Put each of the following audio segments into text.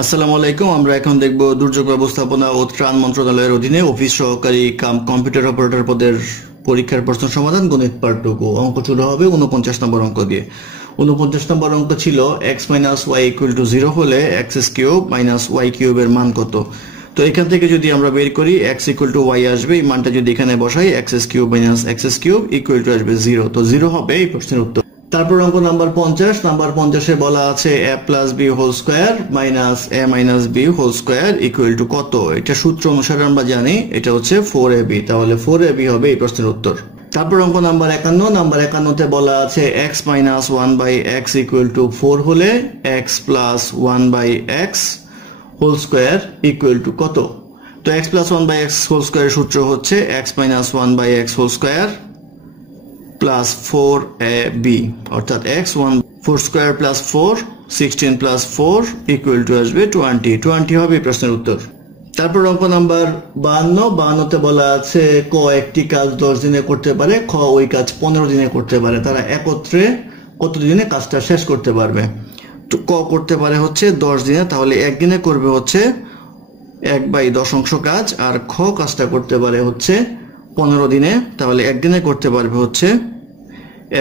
আসসালামু আলাইকুম। আমরা এখন দেখব দুর্যোগ ব্যবস্থাপনা ও ত্রাণ মন্ত্রণালয়ের অধীনে অফিস সহকারী কাম কম্পিউটার অপারেটর পদের পরীক্ষার প্রশ্ন সমাধান গণিত পার্ট 2। অঙ্ক শুরু হবে 49 নম্বর অঙ্ক দিয়ে। 49 নম্বর অঙ্ক ছিল x - y = 0 হলে x³ - y³ এর মান কত। তো এখান থেকে যদি আমরা বের করি x = y আসবে, এই মানটা যদি এখানে বসাই x³ - x³ = আসবে 0। তো 0 হবে এই প্রশ্নের উত্তর। তারপর অঙ্ক নাম্বার 50। নাম্বার 50 এ বলা আছে a + b² - a - b² = কত। এটা সূত্র অনুসারে আমরা জানি এটা হচ্ছে 4ab, তাহলে 4ab হবে এই প্রশ্নের উত্তর। তারপর অঙ্ক নাম্বার 51। নাম্বার 51 তে বলা আছে x - 1/x = 4 হলে x + 1/x² = কত। তো x + 1/x² এর সূত্র হচ্ছে x - 1/x² plus 4ab, অর্থাৎ x² plus 4 16 plus 4 = আসবে 20 হবে এই প্রশ্নের উত্তর। তারপর অঙ্ক নাম্বার 52 তে বলা আছে ক একটি কাজ 10 দিনে করতে পারে, খ ওই কাজ 15 দিনে করতে পারে, তারা একত্রে কত দিনে কাজটা শেষ করতে পারবে। তো ক করতে পারে হচ্ছে 10 দিনে, তাহলে একদিনে করবে হচ্ছে 1/10 কাজ, আর খ কাজটা করতে পারে হচ্ছে 15 দিনে, তাহলে একদিনে করতে পারবে হচ্ছে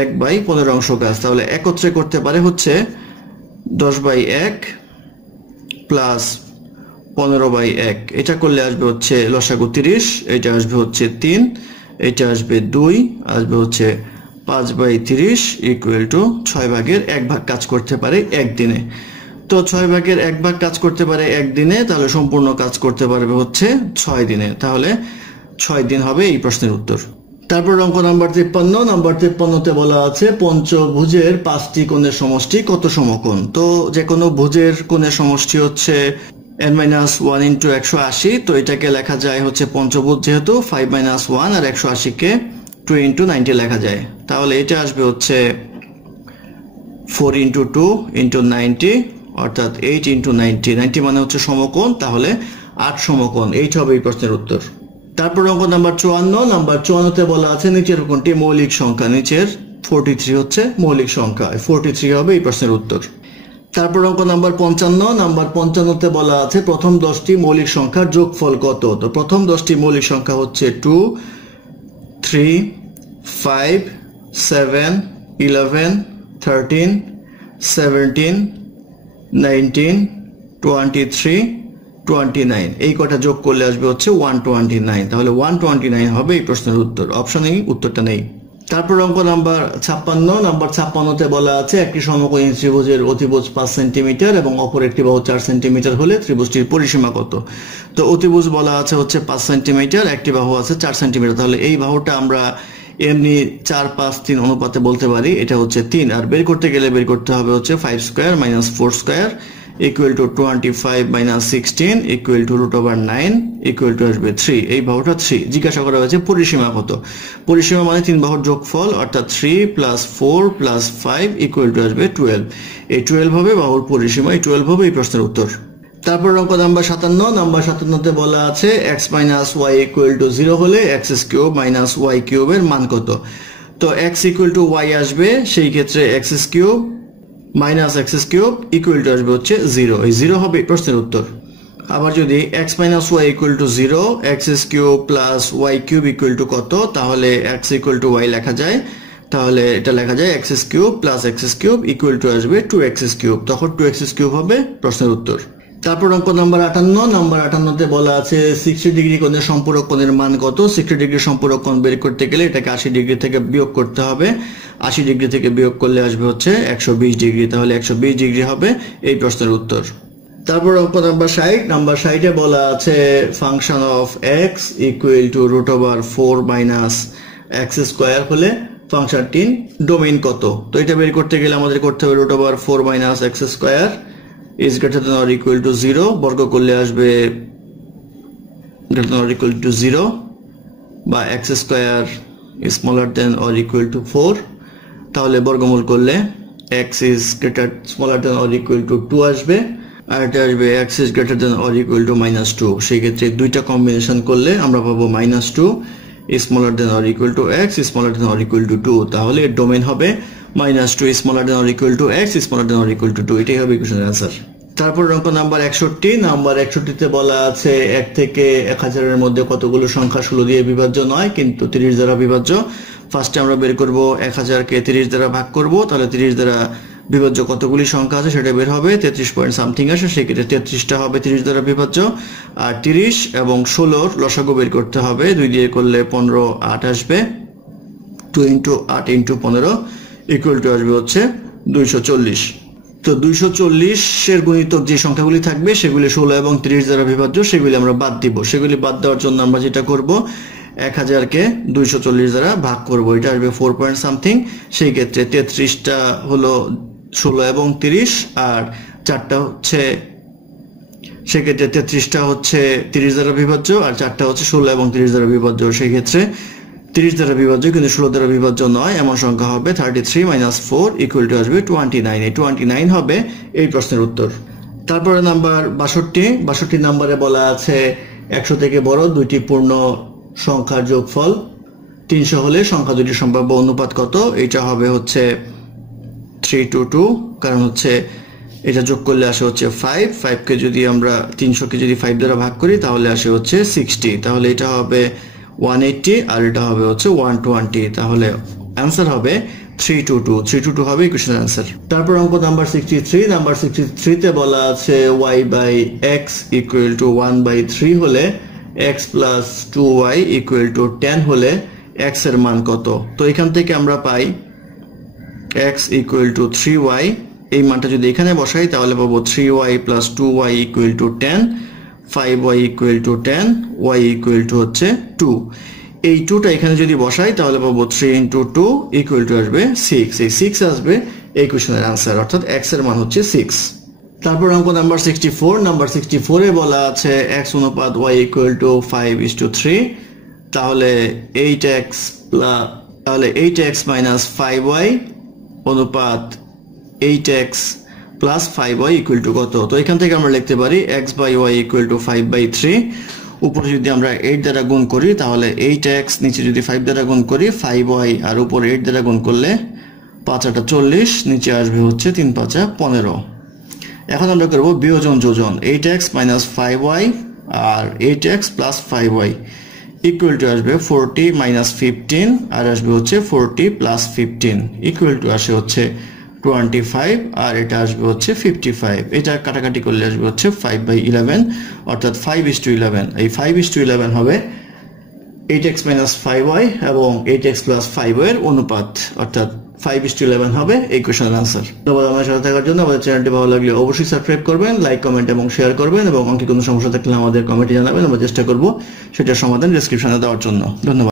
1/15 কাজ, তাহলে একত্রে করতে পারে হচ্ছে 10/1 প্লাস 15/1। এটা করলে আসবে হচ্ছে লসাগু 30, এটা আসবে হচ্ছে 3, এটা আসবে 2, আসবে হচ্ছে 5/30 = 6 ভাগের 1 ভাগ কাজ করতে পারে একদিনে। তো 6 ভাগের 1 ভাগ কাজ করতে পারে একদিনে, তাহলে সম্পূর্ণ কাজ করতে পারবে হচ্ছে 6 দিনে, তাহলে 6 দিন হবে এই প্রশ্নের উত্তর। তারপর অঙ্ক নাম্বার 53। নাম্বার 53 তে বলা আছে পঞ্চভুজের 5টি কোণের সমষ্টি কত সমকোণ। তো যে কোনো ভুজের কোণের সমষ্টি হচ্ছে n - 1 × 180, তো এটাকে লেখা যায় হচ্ছে পঞ্চভুজ যেহেতু 5 - 1, আর 180 কে 2 × 90 লেখা যায়, তাহলে এটা আসবে হচ্ছে 4 × 2 × 90, অর্থাৎ 8 × 90। 90 মানে হচ্ছে সমকোণ, তাহলে 8 সমকোণ, 8 হবে এই প্রশ্নের উত্তর। তারপর অঙ্ক নাম্বার 54। নাম্বার 54 তে বলা আছে নিচের কোনটি মৌলিক সংখ্যা, নিচের 43 হচ্ছে মৌলিক সংখ্যা, 43 হবে এই প্রশ্নের উত্তর। তারপর অঙ্ক নাম্বার 55। নাম্বার 55 তে বলা আছে প্রথম 10টি মৌলিক সংখ্যার যোগফল কত। তো প্রথম 10টি মৌলিক সংখ্যা হচ্ছে 2, 3, 5, 7, 11, 13, 17, 19, 23, 29, এই কটা যোগ করলে আসবে হচ্ছে 129, তাহলে 129 হবে এই প্রশ্নের উত্তর। অপশনেই উত্তরটা নেই। তারপর অঙ্ক নাম্বার 56। নাম্বার 56 তে বলা আছে একটি সমকোণী ত্রিভুজের অতিভুজ 5 সেন্টিমিটার এবং অপর একটি বাহু 4 সেন্টিমিটার হলে ত্রিভুজটির পরিসীমা কত। তো অতিভুজ বলা আছে হচ্ছে 5 সেন্টিমিটার, একটি বাহু আছে 4 সেন্টিমিটার, তাহলে এই বাহুটা আমরা এমনি 4-5-3 অনুপাতে বলতে পারি, এটা হচ্ছে 3, আর বের করতে গেলে বের করতে হবে হচ্ছে 5² - 4² = 25 - 16 √9 আসবে 3, এই বাহুটা 3। জিজ্ঞাসা করা হয়েছে পরিসীমা কত। পরিসীমা মানে 3 বাহুর যোগফল, অর্থাৎ 3 + 4 + 5 = আসবে 12। এই 12 হবে বাহুর পরিসীমা, এই 12 হবে এই প্রশ্নের উত্তর। তারপর অঙ্ক নাম্বার 57। নাম্বার 57 তে বলা আছে x - y = 0 হলে x³ - y³ এর মান কত। তো x = y আসবে, সেই ক্ষেত্রে x³ - x³ = আসবে হচ্ছে 0, এই 0 হবে প্রশ্নের উত্তর। আবার যদি x - y = 0, x³ + y³ কত, তাহলে x = y লেখা যায়, তাহলে এটা লেখা যায় x³ + x³ আসবে 2x³, তখন 2x³ হবে প্রশ্নের উত্তর। তারপর অঙ্ক নাম্বার 58। নাম্বার 58 তে বলা আছে 60 ডিগ্রি কোণের সম্পূরক কোণের মান কত। 60 ডিগ্রি সম্পূরক কোণ বের করতে গেলে এটাকে 80 ডিগ্রি থেকে বিয়োগ করতে হবে, 80 ডিগ্রি থেকে বিয়োগ করলে আসবে হচ্ছে 120 ডিগ্রি, তাহলে 120 ডিগ্রি হবে এই প্রশ্নের উত্তর। তারপর অঙ্ক নাম্বার 60। নাম্বার 60 এ বলা আছে ফাংশন অফ x = √4 - x² হলে ফাংশনটির ডোমেইন কত। তো এটা বের করতে গেলে আমাদের করতে হবে √4 - x² is greater than or equal to 0, বর্গ করলে আসবে greater than or equal to 0, বা x² smaller than or equal to 4, তাহলে বর্গমূল করলে x is smaller than or equal to 2 আসবে, আর এটা আসবে x is greater than or equal to -2। সেই ক্ষেত্রে দুইটা কম্বিনেশন করলে আমরা পাবো -2 smaller than or equal to x smaller than or equal to 2, তাহলে এর ডোমেইন হবে -2 smaller than or equal to x smaller than or equal to 2, এটাই হবে ইকুয়েশনের অ্যান্সার। তারপর অঙ্ক নাম্বার 61। নাম্বার 61-তে বলা আছে 1 থেকে 1000-এর মধ্যে কতগুলো সংখ্যা 16 দিয়ে বিভাজ্য নয় কিন্তু 30 দ্বারা বিভাজ্য। ফার্স্টে আমরা বের করব 1000-কে 30 দ্বারা ভাগ করব, তাহলে 30 দ্বারা বিভাজ্য কতগুলি সংখ্যা আছে সেটা বের হবে। 33 পয়েন্ট সামথিং আসে, সেক্ষেত্রে 33টা হবে 30 দ্বারা বিভাজ্য। আর 30 এবং 16-র লসাগু বের করতে হবে, 2 দিয়ে করলে 15, 8 আসবে। 2 × 8 × 15 ইকুয়াল টু আসবে হচ্ছে 240। তো 240-এর গুণিতক যে সংখ্যাগুলি থাকবে সেগুলি 16 এবং 30 দ্বারা বিভাজ্য, সেগুলি আমরা বাদ দিব। সেগুলি বাদ দেওয়ার জন্য আমরা যেটা করব, 1000-কে 240 দ্বারা ভাগ করব, এটা আসবে 4 পয়েন্ট সামথিং। সেই ক্ষেত্রে 33টা হলো 16 এবং 30, আর 4টা হচ্ছে, সেক্ষেত্রে 33টা হচ্ছে 30 দ্বারা বিভাজ্য, আর 4টা হচ্ছে 16 এবং 30 দ্বারা বিভাজ্য। সেই ক্ষেত্রে 30 দ্বারা বিভাজ্য কিন্তু 16 দ্বারা বিভাজ্য নয়, এমন সংখ্যা হবে 33 - 4 ইকুয়াল টু আসবে 29। এই 29 হবে এই প্রশ্নের উত্তর। তারপরে নাম্বার 62 নাম্বারে বলা আছে 100 থেকে বড় দুইটি পূর্ণ সংখ্যার যোগফল 300 হলে সংখ্যা দুটির সম্ভাব্য অনুপাত কত? এটা হবে হচ্ছে 3:2, কারণ হচ্ছে এটা যোগ করলে আসে হচ্ছে 5। 5কে যদি আমরা 300-কে যদি 5 দ্বারা ভাগ করি তাহলে আসে হচ্ছে 60, তাহলে এটা হবে 180 আর এটা হবে হচ্ছে 120। তাহলে অ্যান্সার হবে 322। 322 হবে ইকুয়েশনের অ্যান্সার। তারপর অঙ্ক নাম্বার 63। নাম্বার 63-তে বলা আছে y/x = 1/3 হলে x + 2y = 10 হলে x এর মান কত? তো এখান থেকে আমরা পাই x = 3y, এই মানটা যদি এখানে বসাই তাহলে পাবো 3y + 2y = 10, 5y = 10, y হচ্ছে 2। এই 2টা এখানে যদি বসাই তাহলে পাবো 3 × 2 = আসবে 6। এই 6 আসবে এই কোশ্চেনের आंसर, অর্থাৎ x এর মান হচ্ছে 6। তারপর অঙ্ক নাম্বার 64। নাম্বার 64-এ বলা আছে x অনুপাত y = 5:3, তাহলে 8x - 5y অনুপাত 8x + 5y = কত? তো এখান থেকে আমরা লিখতে পারি x/y = 5/3। উপরে যদি আমরা 8 দ্বারা গুণ করি তাহলে 8x, নিচে যদি 5 দ্বারা গুণ করি 5y, আর উপরে 8 দ্বারা গুণ করলে 5 × 8 = 40, নিচে আসবে হচ্ছে 3 × 5 = 15। এখন আমরা করব বিয়োজন যোজন, 8x - 5y R 8x + 5y equal to আসবে 40 - 15, আর আসবে হচ্ছে 40 + 15 ইকুয়াল টু আসে হচ্ছে 25, আর এটা আসবে হচ্ছে 55। এটা কাটাকাটি করলে আসবে হচ্ছে 5/11, অর্থাৎ 5:11। এই 5:11 হবে 8x - 5y এবং 8x + 5y এর অনুপাত, অর্থাৎ 5:11 হবে এই কোশ্চেনের आंसर। ধন্যবাদ আমার সাথে থাকার জন্য। আমাদের চ্যানেলটি ভালো লাগলে অবশ্যই সাবস্ক্রাইব করবেন, লাইক, কমেন্ট এবং শেয়ার করবেন, এবং অঙ্কে কোনো সমস্যা থাকলে আমাদের কমেন্টে জানাবেন, আমরা চেষ্টা করব সেটার সমাধান ডেসক্রিপশনে দেওয়ার জন্য। ধন্যবাদ।